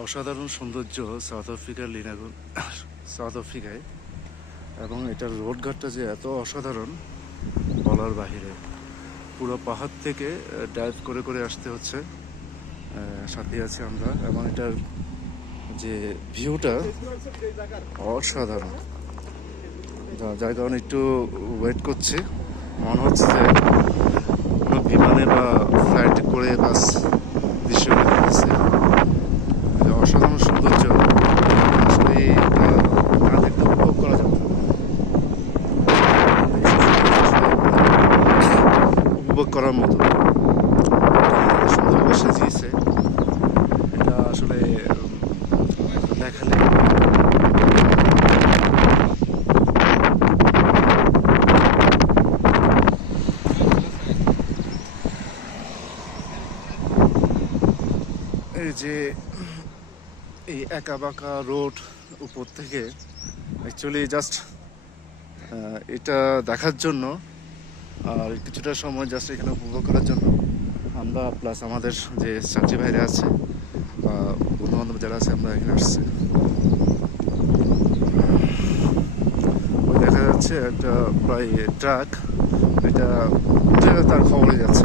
অসাধারণ সৌন্দর্য সাউথ আফ্রিকায়। এবং এটার রোডঘাটটা যে এত অসাধারণ বলার বাহিরে। পুরো পাহাড় থেকে ডাইভ করে করে আসতে হচ্ছে, সাথে আছি আমরা। এবং এটার যে ভিউটা অসাধারণ, যার কারণে একটু ওয়েট করছি। মনে হচ্ছে যে কোনো বিমানে বা ফ্লাইটে করে বাস দৃশ্য দেখতেছে। অসাধারণ সৌন্দর্য, আসলে এটা না দেখতে উপভোগ করা যাবে না। উপভোগ করার মতো সুন্দরভাবে সাজিয়েছে, এটা আসলে দেখালে। এই যে এই একা বাঁকা রোড উপর থেকে অ্যাকচুয়ালি জাস্ট এটা দেখার জন্য আর কিছুটা সময় জাস্ট এখানে উপভোগ করার জন্য আমরা প্লাস আমাদের যে ছাত্রী ভাইরা আছে বা বন্ধু বান্ধব যারা আছে আমরা এখানে আসছি। ওই দেখা যাচ্ছে একটা প্রায় ট্রাক, এটা তার খবরে যাচ্ছে।